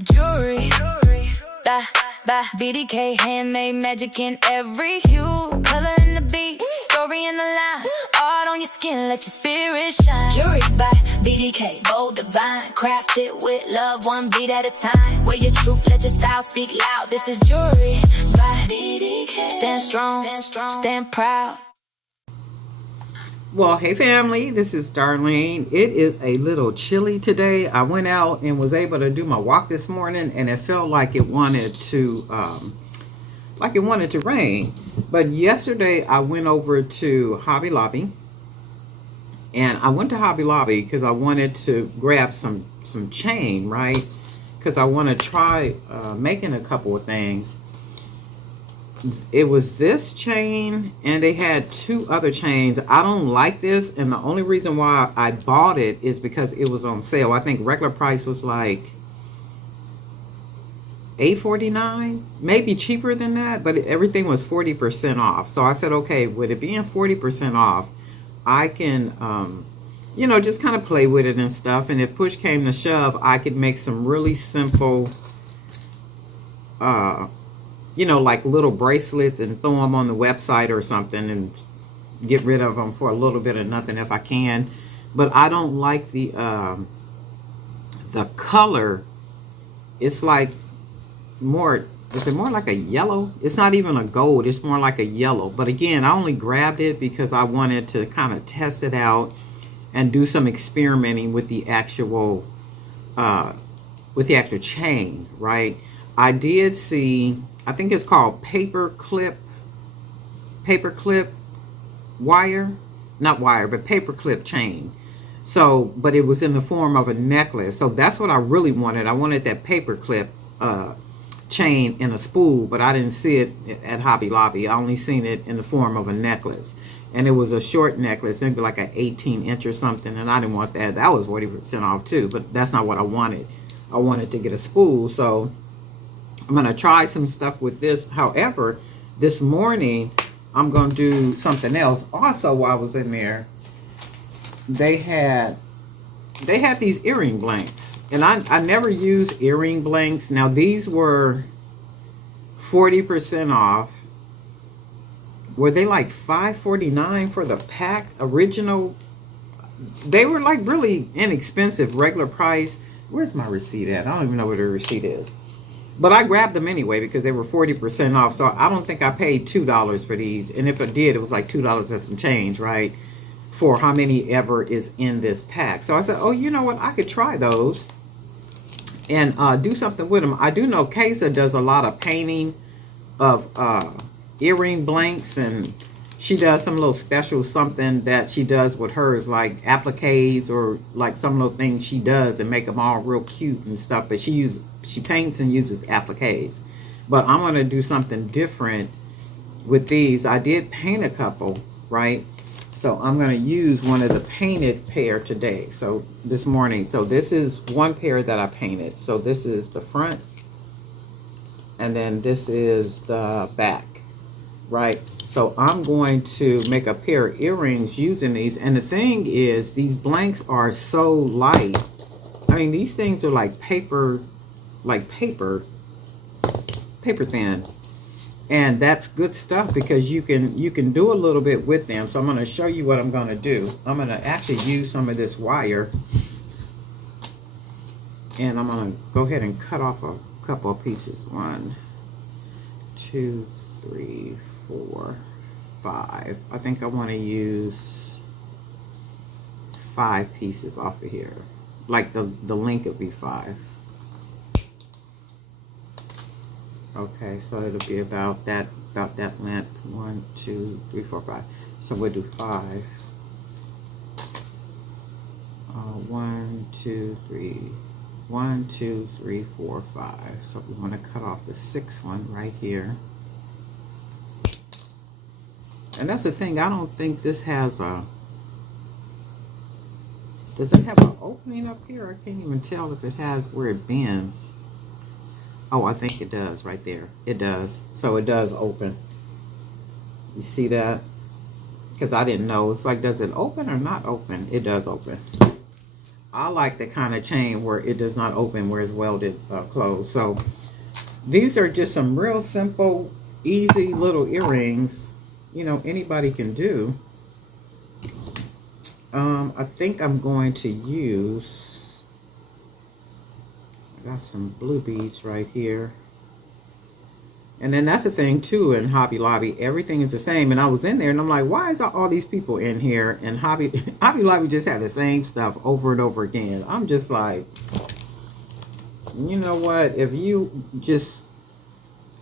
Jewelry, by BDK, handmade magic in every hue, color in the beat, story in the line, art on your skin, let your spirit shine. Jewelry by BDK, bold, divine, crafted with love, one beat at a time. Wear your truth, let your style speak loud. This is jewelry by BDK. Stand strong, stand proud. Well, hey family, this is Darlene. It is a little chilly today. I went out and was able to do my walk this morning, and it felt like it wanted to rain. But yesterday I went over to Hobby Lobby, and I went to Hobby Lobby because I wanted to grab some chain, right? Because I want to try making a couple of things. It was this chain, and they had two other chains. I don't like this, and the only reason why I bought it is because it was on sale. I think regular price was like $8.49, maybe cheaper than that, but everything was 40% off. So I said, okay, with it being 40% off, I can just kind of play with it and stuff, and if push came to shove, I could make some really simple like little bracelets and throw them on the website or something and get rid of them for a little bit of nothing if I can. But I don't like the color. It's like is it more like a yellow? It's not even a gold, it's more like a yellow. But again, I only grabbed it because I wanted to kind of test it out and do some experimenting with the actual chain, right? I did see, I think it's called paper clip wire, not wire, but paper clip chain. So, but it was in the form of a necklace. So that's what I really wanted. I wanted that paper clip chain in a spool, but I didn't see it at Hobby Lobby. I only seen it in the form of a necklace. And it was a short necklace, maybe like an 18-inch or something, and I didn't want that. That was 40% off too, but that's not what I wanted. I wanted to get a spool, so I'm going to try some stuff with this. However, this morning, I'm going to do something else. Also, while I was in there, they had these earring blanks. And I never use earring blanks. Now, these were 40% off. Were they like $5.49 for the pack? Original? They were like really inexpensive, regular price. Where's my receipt at? I don't even know where the receipt is. But I grabbed them anyway because they were 40% off. So I don't think I paid $2 for these. And if I did, it was like $2 and some change, right? For how many ever is in this pack. So I said, oh, you know what? I could try those and do something with them. I do know Kesa does a lot of painting of earring blanks. And she does some little special something that she does with hers, like appliques or like some little things she does and make them all real cute and stuff. But she paints and uses appliques. But I'm going to do something different with these. I did paint a couple, right? So I'm going to use one of the painted pair today. So this morning. So this is one pair that I painted. So this is the front. And then this is the back, right? So I'm going to make a pair of earrings using these. And the thing is, these blanks are so light. I mean, these things are like paper thin, and that's good stuff because you can do a little bit with them. So I'm going to show you what I'm going to do. I'm going to actually use some of this wire, and I'm going to go ahead and cut off a couple of pieces. 1, 2, 3, 4, 5. I think I want to use 5 pieces off of here, like the length would be 5. Okay, so it'll be about that length. 1, 2, 3, 4, 5. So we'll do 5. 1, 2, 3. 1, 2, 3, 4, 5. So we want to cut off the 6th one right here. And that's the thing. I don't think this has a. Does it have an opening up here? I can't even tell if it has where it bends. Oh, I think it does right there. It does. So it does open. You see that? Because I didn't know. It's like, does it open or not open? It does open. I like the kind of chain where it does not open, where it's welded closed. So these are just some real simple, easy little earrings, you know, anybody can do. I think I'm going to use, I got some blue beads right here. And then that's the thing too in Hobby Lobby, everything is the same. And I was in there and I'm like, why is all these people in here? And Hobby Lobby just had the same stuff over and over again. I'm just like, you know what? If you just,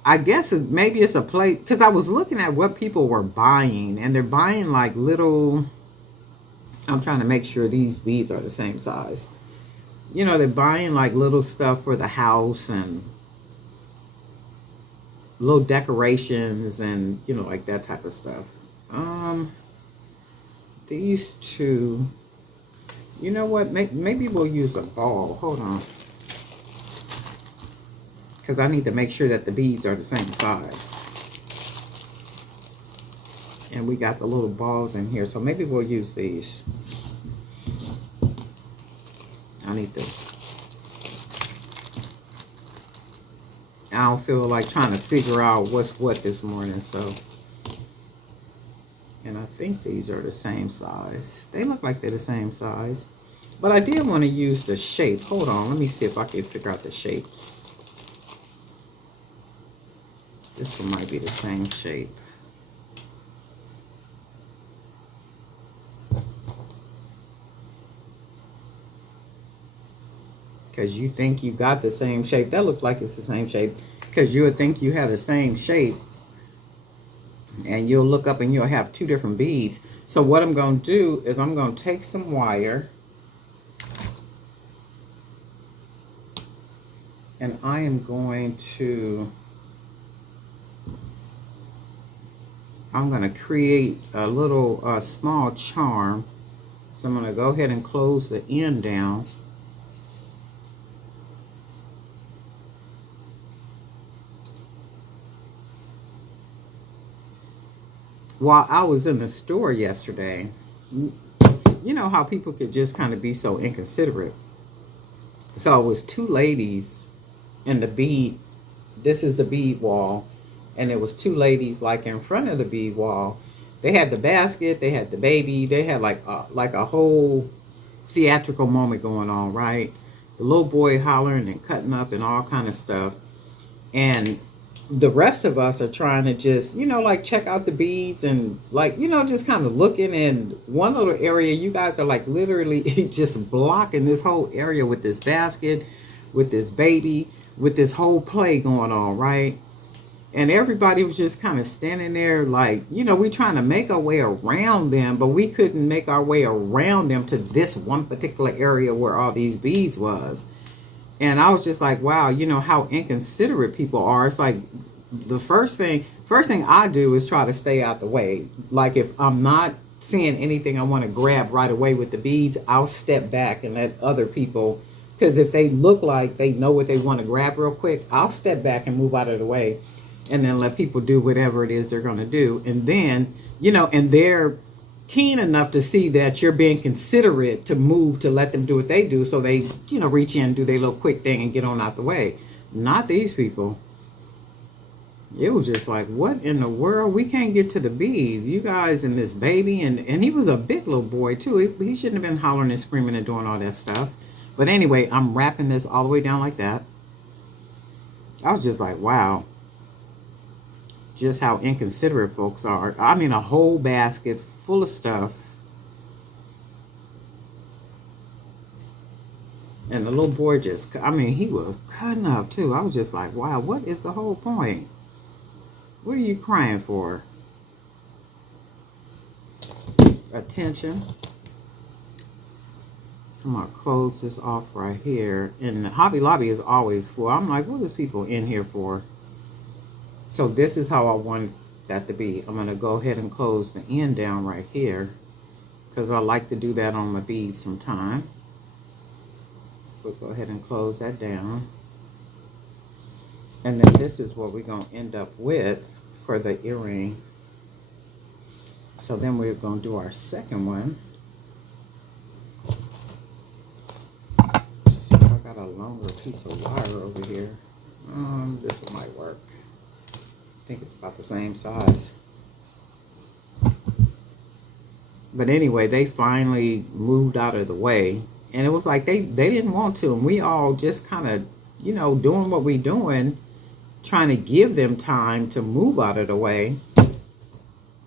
I guess maybe it's a place, because I was looking at what people were buying, and they're buying like little, I'm trying to make sure these beads are the same size. You know, they're buying like little stuff for the house and little decorations and, you know, like that type of stuff. These two, you know what, maybe we'll use a ball. Hold on, because I need to make sure that the beads are the same size. And we got the little balls in here, so maybe we'll use these. I need to, I don't feel like trying to figure out what's what this morning, so. And I think these are the same size. They look like they're the same size. But I did want to use the shape. Hold on, let me see if I can figure out the shapes. This one might be the same shape. Because you think you got the same shape. That looks like it's the same shape. Because you would think you have the same shape. And you'll look up and you'll have two different beads. So what I'm going to do is I'm going to take some wire. And I am going to, I'm going to create a little small charm. So I'm going to go ahead and close the end down. While I was in the store yesterday, you know how people could just kind of be so inconsiderate. So it was two ladies in the bead, this is the bead wall, and it was two ladies like in front of the bead wall. They had the basket, they had the baby, they had like a whole theatrical moment going on, right? The little boy hollering and cutting up and all kind of stuff. And the rest of us are trying to just, you know, like check out the beads and like, you know, just kind of looking in one little area. You guys are like literally just blocking this whole area with this basket, with this baby, with this whole play going on, right? And everybody was just kind of standing there like, you know, we're trying to make our way around them, but we couldn't make our way around them to this one particular area where all these beads was. And I was just like, wow, you know how inconsiderate people are. It's like the first thing I do is try to stay out the way. Like if I'm not seeing anything I want to grab right away with the beads, I'll step back and let other people, because if they look like they know what they want to grab real quick, I'll step back and move out of the way and then let people do whatever it is they're going to do. And then, you know, and they're keen enough to see that you're being considerate to move to let them do what they do, so they, you know, reach in, do their little quick thing and get on out the way. Not these people. It was just like, what in the world? We can't get to the bees, you guys, and this baby. And he was a big little boy too. He shouldn't have been hollering and screaming and doing all that stuff. But anyway, I'm wrapping this all the way down like that. I was just like, wow, just how inconsiderate folks are. I mean, a whole basket full of stuff. And the little boy just, I mean, he was cutting up too. I was just like, wow, what is the whole point? What are you crying for? Attention. I'm going to close this off right here. And Hobby Lobby is always full. I'm like, what is people in here for? So this is how I want that to be. I'm going to go ahead and close the end down right here, because I like to do that on my beads sometime. We'll go ahead and close that down. And then this is what we're going to end up with for the earring. So then we're going to do our second one. got a longer piece of wire over here. This one might work. I think it's about the same size. But anyway, they finally moved out of the way. And it was like they didn't want to. And we all just kind of, you know, doing what we doing, trying to give them time to move out of the way.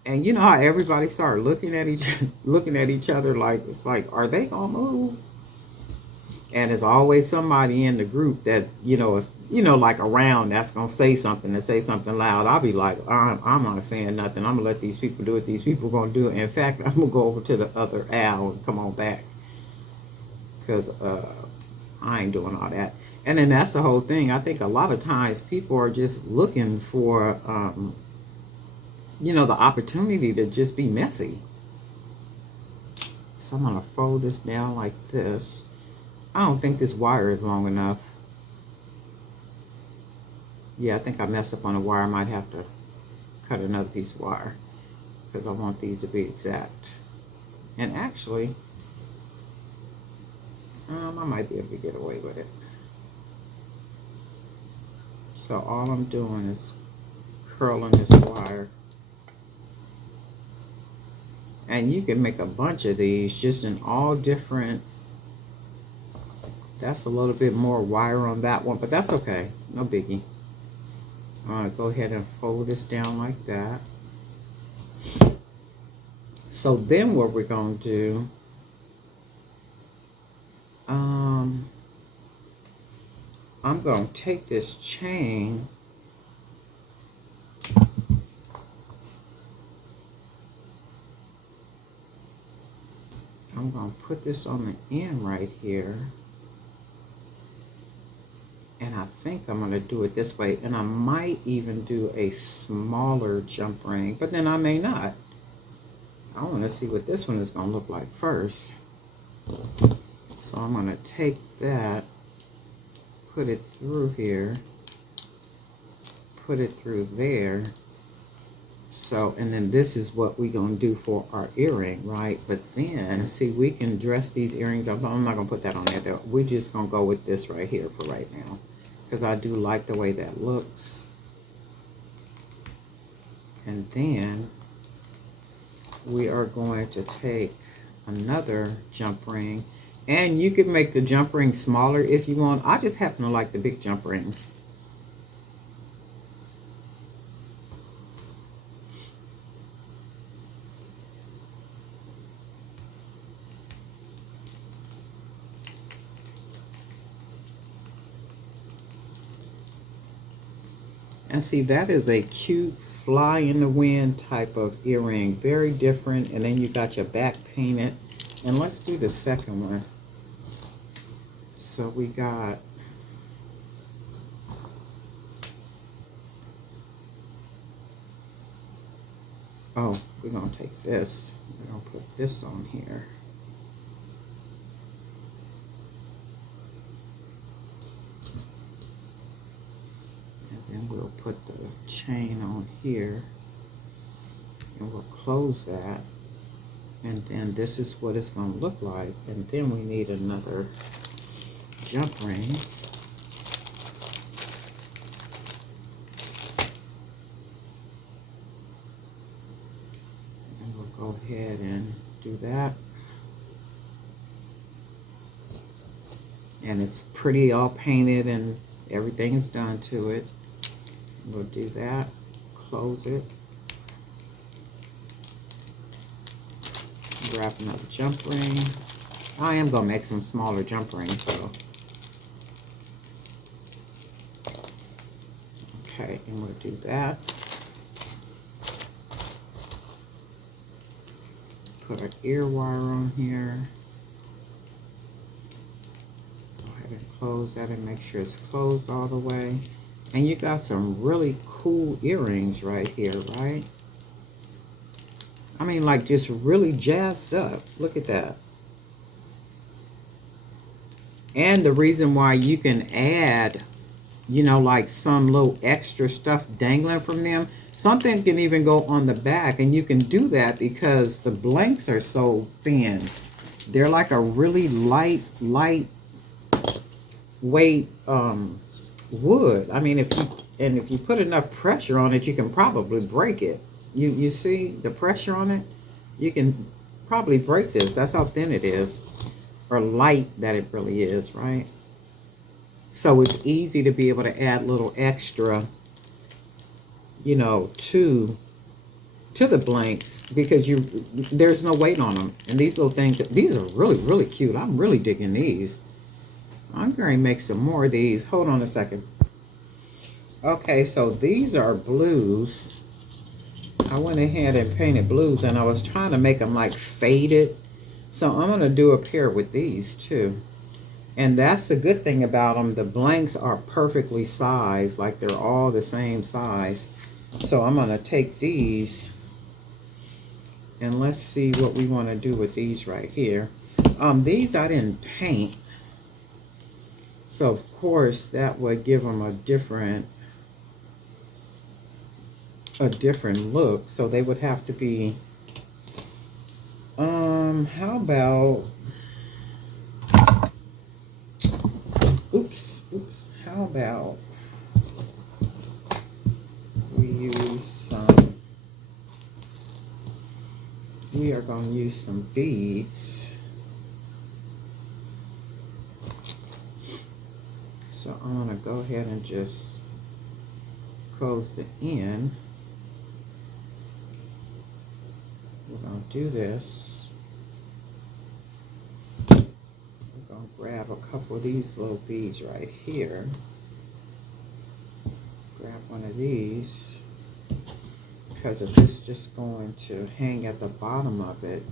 And you know how everybody started looking at each other like, it's like, are they gonna move? And there's always somebody in the group that, you know, is, you know, like around that's gonna say something and say something loud. I'll be like, I'm not saying nothing. I'm gonna let these people do it. These people are gonna do it. In fact, I'm gonna go over to the other aisle and come on back, because I ain't doing all that. And then that's the whole thing. I think a lot of times people are just looking for, you know, the opportunity to just be messy. So I'm gonna fold this down like this. I don't think this wire is long enough. Yeah, I think I messed up on the wire. I might have to cut another piece of wire, because I want these to be exact. And actually, I might be able to get away with it. So all I'm doing is curling this wire. And you can make a bunch of these just in all different. That's a little bit more wire on that one, but that's okay. No biggie. I'm going to go ahead and fold this down like that. So then what we're going to do, I'm going to take this chain I'm going to put this on the end right here. And I think I'm going to do it this way. And I might even do a smaller jump ring, but then I may not. I want to see what this one is going to look like first. So I'm going to take that, put it through here, put it through there. So, and then this is what we're going to do for our earring, right? But then, see, we can dress these earrings up. I'm not going to put that on there, though. We're just going to go with this right here for right now, because I do like the way that looks. And then we are going to take another jump ring. And you can make the jump ring smaller if you want. I just happen to like the big jump rings. And see, that is a cute fly in the wind type of earring. Very different. And then you got your back painted. And let's do the second one. So we got, oh, we're going to take this. We're going to put this on here. And we'll put the chain on here, and we'll close that, and then this is what it's going to look like. And then we need another jump ring, and we'll go ahead and do that. And it's pretty all painted and everything is done to it. We'll do that, close it, grab another jump ring. I am going to make some smaller jump rings though. Okay, and we'll do that. Put our ear wire on here. Go ahead and close that and make sure it's closed all the way. And you got some really cool earrings right here, right? I mean, like just really jazzed up. Look at that. And the reason why you can add, you know, like some little extra stuff dangling from them. Something can even go on the back, and you can do that because the blanks are so thin. They're like a really light weight wood. I mean, if you put enough pressure on it, you can probably break it. You see the pressure on it? You can probably break this. That's how thin it is, or light that it really is, right? So it's easy to be able to add little extra, you know, to the blanks, because there's no weight on them. And these little things, these are really, really cute. I'm really digging these. I'm going to make some more of these. Hold on a second. Okay, so these are blues. I went ahead and painted blues, and I was trying to make them like faded. So I'm going to do a pair with these too. And that's the good thing about them. The blanks are perfectly sized, like they're all the same size. So I'm going to take these, and let's see what we want to do with these right here. These I didn't paint. So of course that would give them a different look. So they would have to be, how about, oops, how about we are going to use some beads. So I'm going to go ahead and just close the end. We're going to do this. We're going to grab a couple of these little beads right here. Grab one of these, because if it's just going to hang at the bottom of it,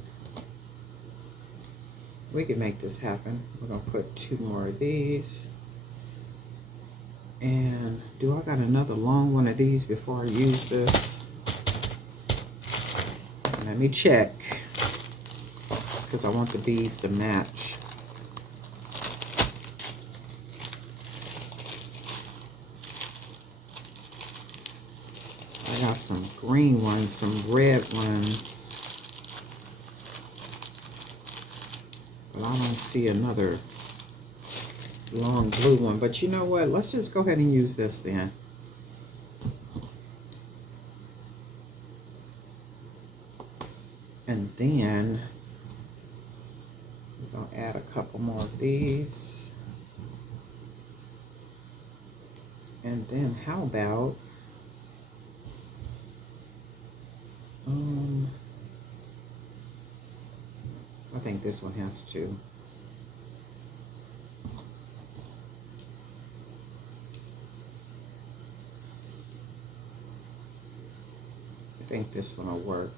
we can make this happen. We're going to put 2 more of these. And do I got another long one of these before I use this? Let me check, because I want the beads to match. I got some green ones, some red ones, but I don't see another long blue one. But you know what? Let's just go ahead and use this then. And then we're going to add a couple more of these. And then how about I think this one has to. I think this one will work.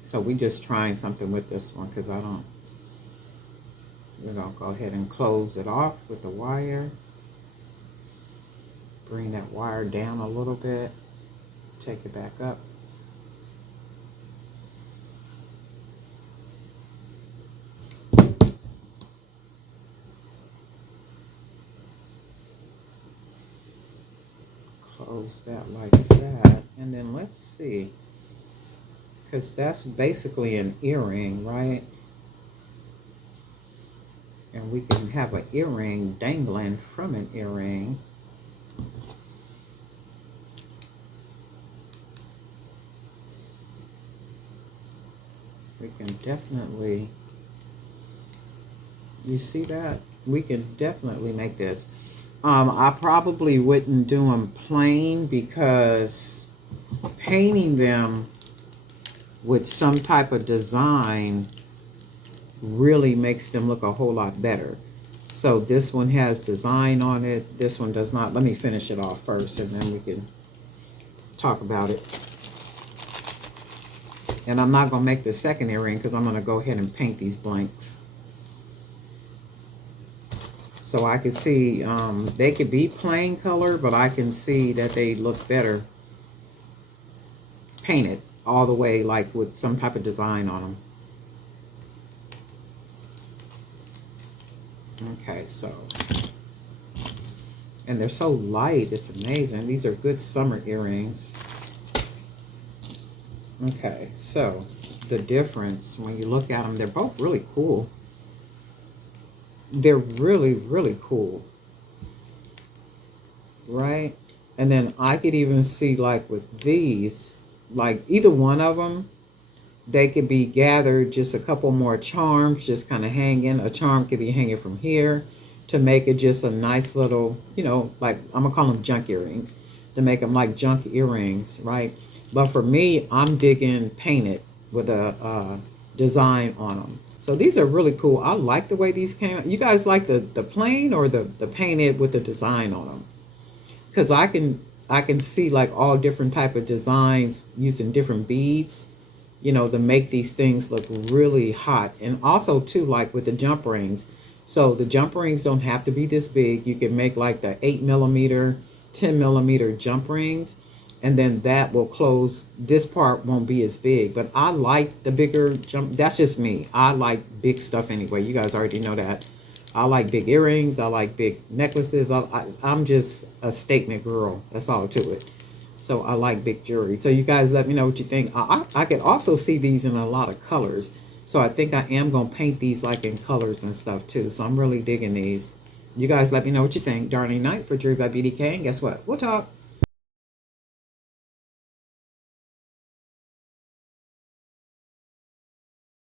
So we just trying something with this one, because we're going to go ahead and close it off with the wire. Bring that wire down a little bit. Take it back up. Close that like that. And then let's see. Because that's basically an earring, right? And we can have an earring dangling from an earring. We can definitely, you see that? We can definitely make this. I probably wouldn't do them plain, because painting them with some type of design really makes them look a whole lot better. So this one has design on it. This one does not. Let me finish it off first, and then we can talk about it. And I'm not going to make the second earring, because I'm going to go ahead and paint these blanks. So I can see, they could be plain color, but I can see that they look better painted all the way, like with some type of design on them. Okay, so, and they're so light, it's amazing. These are good summer earrings. Okay, so the difference, when you look at them, they're both really cool. they're really, really cool, right? And then I could even see like with these, like either one of them, they could be gathered, just a couple more charms just kind of hanging. A charm could be hanging from here to make it just a nice little, like I'm gonna call them junk earrings, to make them like junk earrings, right? But for me, I'm digging painted with a design on them. So these are really cool. I like the way these came out. You guys like the plain or the painted with the design on them? Because I can see like all different type of designs using different beads, to make these things look really hot. And also too, like with the jump rings. So the jump rings don't have to be this big. You can make like the 8 millimeter, 10 millimeter jump rings, and then that will close. This part won't be as big, but I like the bigger jump. That's just me. I like big stuff anyway. You guys already know that. I like big earrings. I like big necklaces. I'm just a statement girl. That's all to it. So I like big jewelry. So you guys let me know what you think. I could also see these in a lot of colors. So I think I am going to paint these like in colors and stuff too. So I'm really digging these. You guys let me know what you think. Darlene Knight for Jewelry by BDK. And guess what? We'll talk.